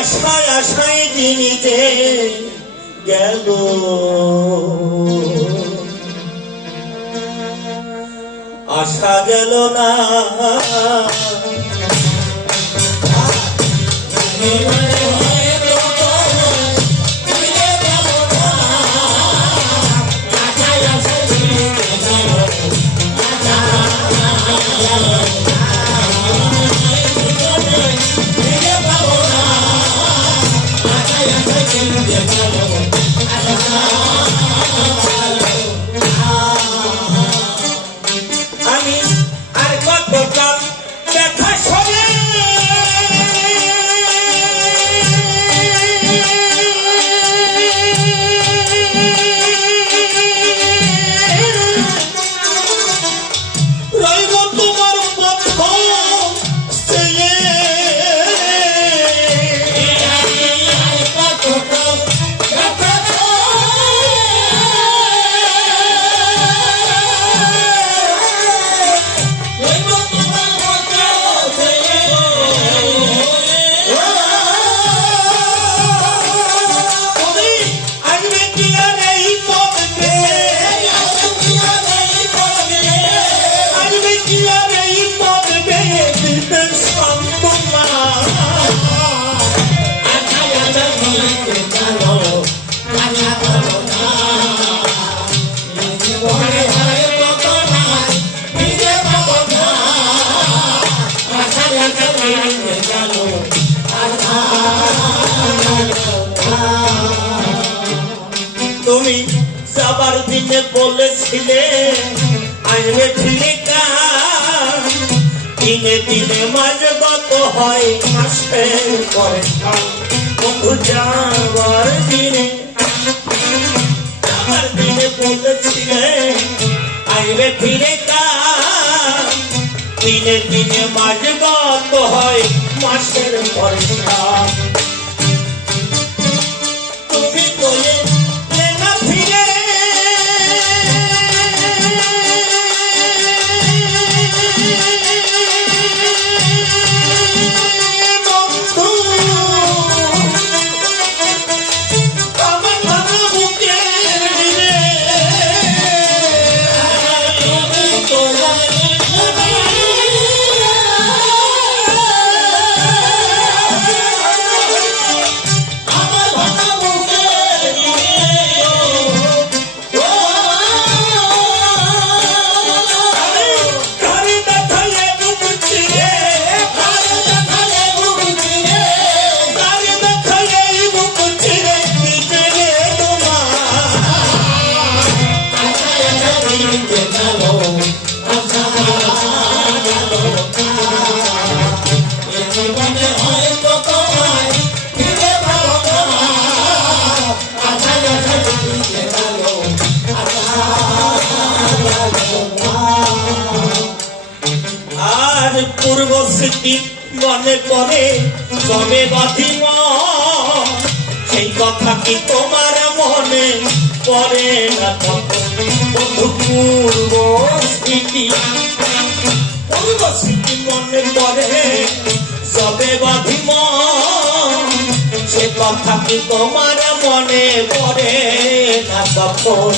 আশায় আশায় দিনিতে গেল আশা গেল না আমি আর কত কাল ব্যথা সবে রইব তোমার পথ চেয়ে তুমি যাবার দিনে বলেছিলে আসবে ফিরে দিনে দিনে মাঝে গত হয় মাসের পরে বন্ধু যাবার দিনে বলেছিলে আসবে ফিরে দিনে দিনে মাঝে গত হয় মাসের পরে তুমি বলে পূর্ব স্মৃতি মনে পড়ে তবে বাঁধিব সেই কথা কি তোমার মনে পড়ে না বন্ধু পূর্ব স্মৃতি মনে পড়ে তবে বাঁধিব সে কথা কি তোমার মনে পড়ে না তখন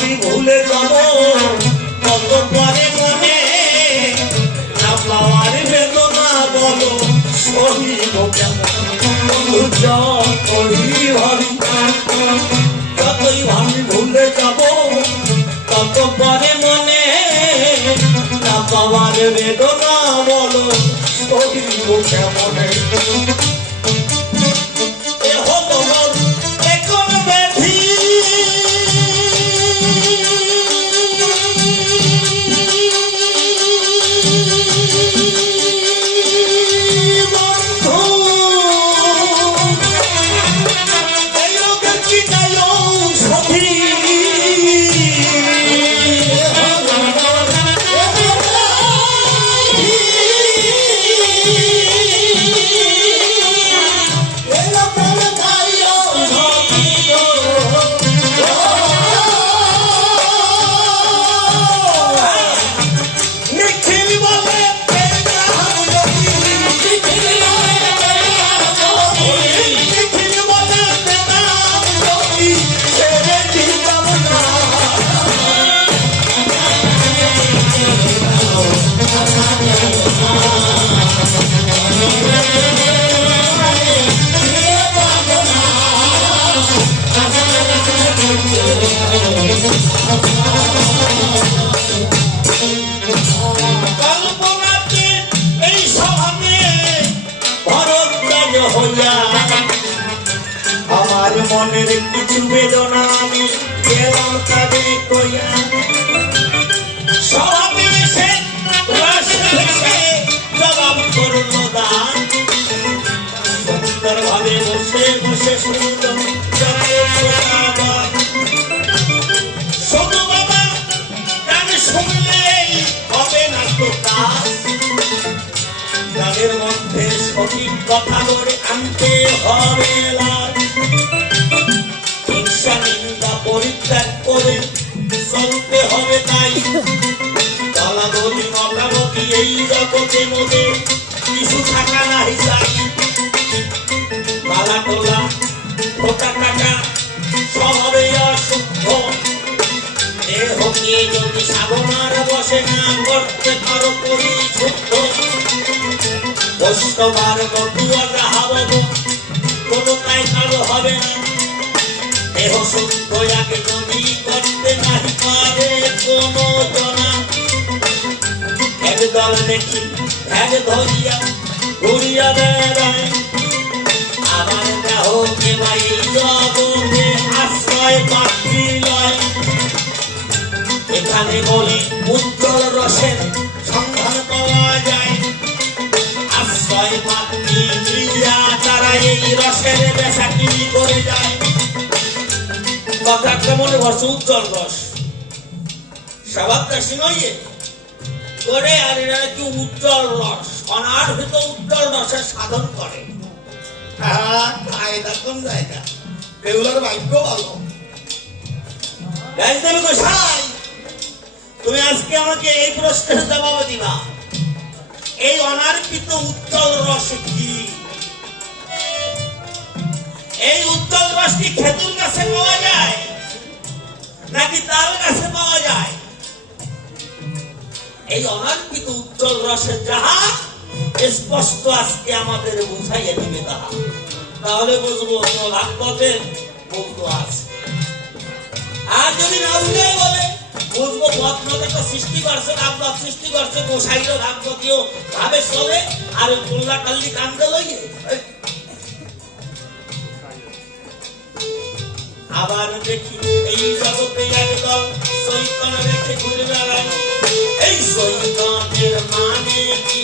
ভাবি ভুলে যাব কত পরে মনে না পাওয়ার বেদনা বলো সহিব কেমন যতই ভাবি ভুলে যাব তত পরে মনে না পাওয়ার বেদনা বলো সহিব কেমনে আমার মনের কিছু বেদনা আমি গেলাম তাদের কইয়া স্বভাবে এসে জবাব করলো দান সুন্দর ভাবে বসে বসে শুনল শোনো বাবা গান শুনলেই হবে না তো কাজ গানের মধ্যে সঠিক কথা বলে আনতে হবে হিংসা নিন্দা পরিত্যাগ করে চলতে হবে তাই কালাগতি মকাগতি এই জগতে মধ্যে কিছু থাকা নাই চাই মালা টোলা ফোটা কাটা স্বভাবে অশুদ্ধ দেহকে যদি সাধনার বসে না করতে পারো পরিশুদ্ধ বৈষ্ণবার বন্ধুয়া যাহা বলো কোনো তাই কারো হবে না দেহ শুদ্ধ আগে যদি করতে নাহি পারে কোনো জনা একদল দেখি ভ্যাগ ধরিয়া ঘুরিয়া বেড়ায় আমার দেহকে ভাই জগতে আশ্রয় পাত্রী লয় এখানে বলে উজ্জ্বল রসের সন্ধান পাওয়া যায় আশ্রয় পাত্রী মিলিয়া তারা এই রসের বেচাকিনি করে যায় কথা কেমন রস উজ্জ্বল রস স্বভাবটা শুনইয়ে করে আর এরা কি উজ্জ্বল রস অনার ভিতর উজ্জ্বল রসের সাধন করে কোন জায়গা এগুলোর ভাগ্য ভালো তুমি আজকে আমাকে এই প্রশ্নের জবাব দিবা এই অনার্পিত উজ্জ্বল রস কি এই উজ্জ্বল রস কি খেতুর কাছে পাওয়া যায় নাকি তার কাছে পাওয়া যায় এই অনার্পিত উজ্জ্বল রসের যাহা স্পষ্ট আজকে আমাদের বুঝাইয়া দিবে তাহা তাহলে বুঝবো ভাগবতের বন্ধু আছে আর যদি না বুঝে বলে বুঝবো পথনটা সৃষ্টি করছে ভাগবত সৃষ্টি করছে গোসাইরও ভাগবতীয় ভাবে চলে আর গোল্লা কাল্লি কান্দে লইয়ে আবার দেখি এই জগতে একদল চৈতন্য রেখে ঘুরে বেড়ায় এই চৈতন্যের মানে কি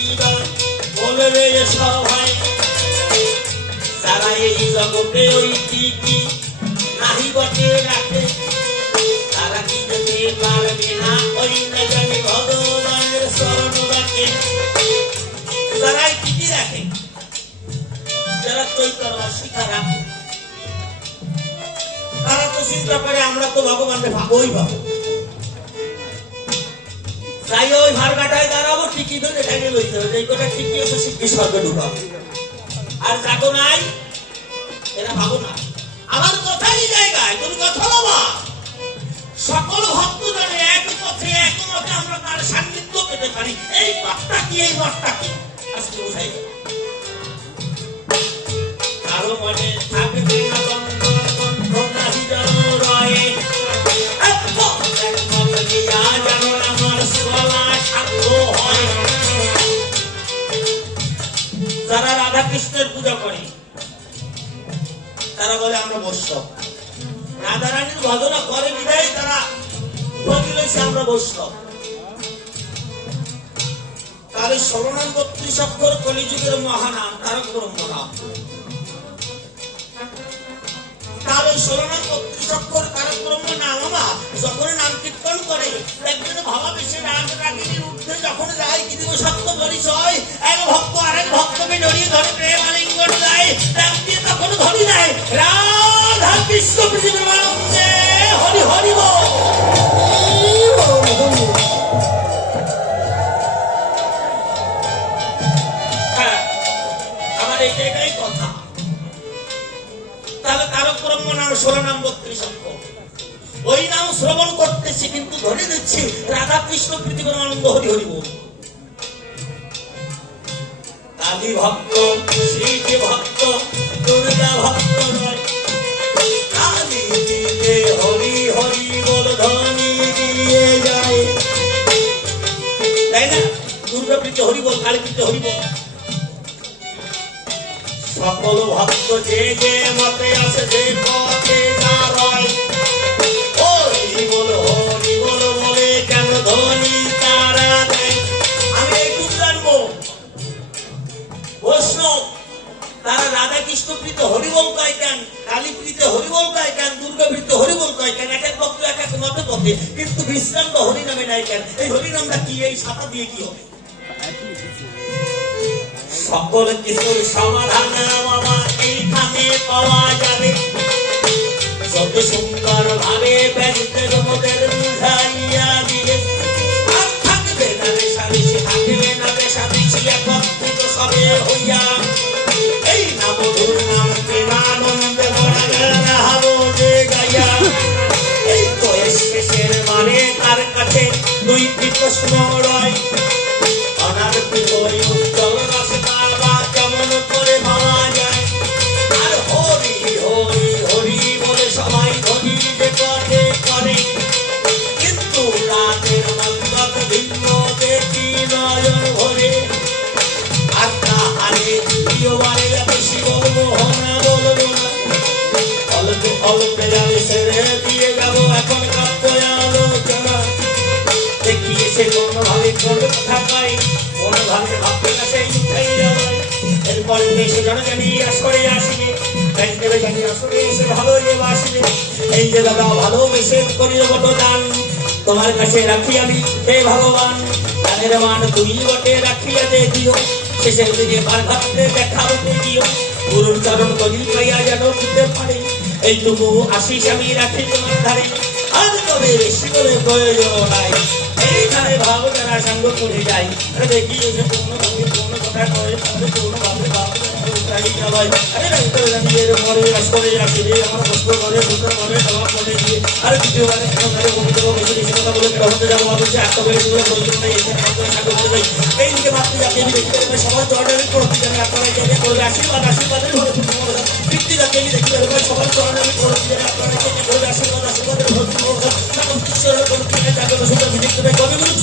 বলবে সবাই তারা এই জগতে ওই কি নাহি বটে রাখে তারা কি যেতে পারবে না ওই না জানে ভগবানের শরণ রাখে তারাই কি রাখে যারা চৈতন্য শিখা রাখে তারা তো চিন্তা করে আমরা তো ভগবানের ভাবই ভাবো তাই ওই ভারগাটায় দাঁড়াবো টিকি ধরে ঠেকে লইতে হবে এই কথা ঠিকই হচ্ছে শিক্ষি স্বর্গে ঢুকাবো আর যাবো নাই এরা ভাবো না আমার কথাই জায়গায় তুমি কথা বলা সকল ভক্ত জানে এক পথে একমতে আমরা তার সান্নিধ্য পেতে পারি। এই পথটা কি, এই মতটা কি আজকে বুঝাই দেব। কারো মনে থাকবে না বন্ধ বন্ধ নাহি জানো রয়ে, জানো আমার সোলা সাধ্য হয়। যারা রাধা কৃষ্ণের পূজা করে তারা বলে আমরা বৈষ্ণব। রাধারানীর ভজনা করে বিদায় তারা বলেছে আমরা বৈষ্ণব। তার 16 অক্ষর কলিযুগের মহানাম তারক ব্রহ্ম নাম। তার 16 অক্ষর তারক ব্রহ্ম নাম যখন নাম কীর্তন করে একজন ভাবাবেশে রাগ রাগিনীর ঊর্ধ্বে যখন যায় কি দিব সত্য পরিচয়, এক ভক্ত আরেক ভক্তকে জড়িয়ে ধরে প্রেম আলিঙ্গন দেয়, প্রেম দিয়ে তখন ধরি দেয় রাধা কৃষ্ণ পৃথিবীতে হরি হরি বল। হ্যাঁ, আমার এটাই কথা। তাহলে তারক ব্রহ্ম নাম 16 নাম 32 অক্ষর, ওই নাম শ্রবণ করতেছি কিন্তু ধরে দিচ্ছি রাধা কৃষ্ণ পৃথিবীর আনন্দ হরি হরি বল। কালী ভক্ত শ্রীকে ভক্ত দুর্গা ভক্ত নয়, কালী দিতে হরি হরি বল ধ্বনি দিয়ে যায়, তাই না? দুর্গা প্রীতি হরি বল, কালী প্রীতি হরি বল। সকল ভক্ত যে যে মতে আছে যে পথে না রয়, হরি বল বলে কেন ধ্বনি তারা দেয়। আমি একটু জানবো বৈষ্ণব তারা রাধা কৃষ্ণ প্রীত হরি বল কয় কেন, কালী প্রীত হরি বল কয় কেন, দুর্গা প্রীত হরি বল কয় কেন? এক এক ভক্ত এক এক মতে পথে, কিন্তু বিশ্রান্ত হরি নামে নাই কেন? এই হরি নামটা কি, এই সাথা দিয়ে কি হবে? সকল কিছুর সমাধান মামা এইখানে পাওয়া যাবে, যত সুন্দর ভাবে ব্যাধিতের মোদের বুঝাইয়া দিলে। আর থাকবে না রেশারেশি, থাকবে না রেশারেশি, একত্রিত সবে হইয়া এই নাম মধুর নাম প্রেমানন্দে ভরা হবো যে গাইয়া। এই তো শেষের মানে তার কাছে দুইটি প্রশ্ন রয়, অনারতি হই উজ্জ্বল রাস্তা বা কেমন করে ভাবা যায়। আর হরি হরি হরি বলে সবাই ধরি যে পথে করে, কিন্তু রাতের মন্দক ভিন্ন দেখি নয়ন ভরে। আর তাহারে দ্বিতীয়বারে বেশি বলবো না, বলবো না, অল্প অল্প যাবে ছেড়ে দিয়ে যাবো এখন কাব্য আলোচনা। দেখিয়েছে কোনোভাবে কোন কথা কয়, কোনোভাবে ভাবতে না সেই উঠাই যাবে। এরপরে দেশে জনজানি আসরে আসিবে, ব্যাংকের জানি আসরে এসে ভালো ইয়ে আসিবে। এই যে দাদা ভালোবেসে করিল বট দান, তোমার কাছে রাখি আমি হে ভগবান। দানের মান তুমি বটে রাখিয়া দে দিও, শেষের দিকে বার ভাবতে দেখা হতে দিও। গুরুর চরণ করি পাইয়া যেন দিতে পারে, এইটুকু আশিস আমি রাখি তোমার ধারে। আর তবে বেশি করে প্রয়োজন নাই, এইখানে ভাব যারা সঙ্গ করে যাই। দেখি এসে পূর্ণ ভাবে পূর্ণ কথা কয়ে তাহলে পূর্ণ ভাবে ভাবে সবাই আরে রাইতের জানিয়ে মরে আসরে আসিবে আমার কষ্ট করে সুন্দর ভাবে জবাব করে দিয়ে। আর দ্বিতীয়বারে তোমাদের বন্ধু বেশি বেশি কথা বলে হতে যাবো ভাবছে একটা বেড়ে তুলে প্রয়োজন নেই, এখানে আমাদের সাথে বলে যাই। এই দিকে ভাবতে যাকে আমি দেখতে সবার চরণে করতে জানি আপনারা যে করবে আশীর্বাদ, আশীর্বাদের ঘরে বৃত্তি যাকে আমি দেখতে পারবো সবার চরণে আমি করতে জানি আপনারা যে করবে আশীর্বাদ, আশীর্বাদের ঘরে সকল ঈশ্বরের কোনো জায়গায় সুন্দর বিদিত কবিগুলো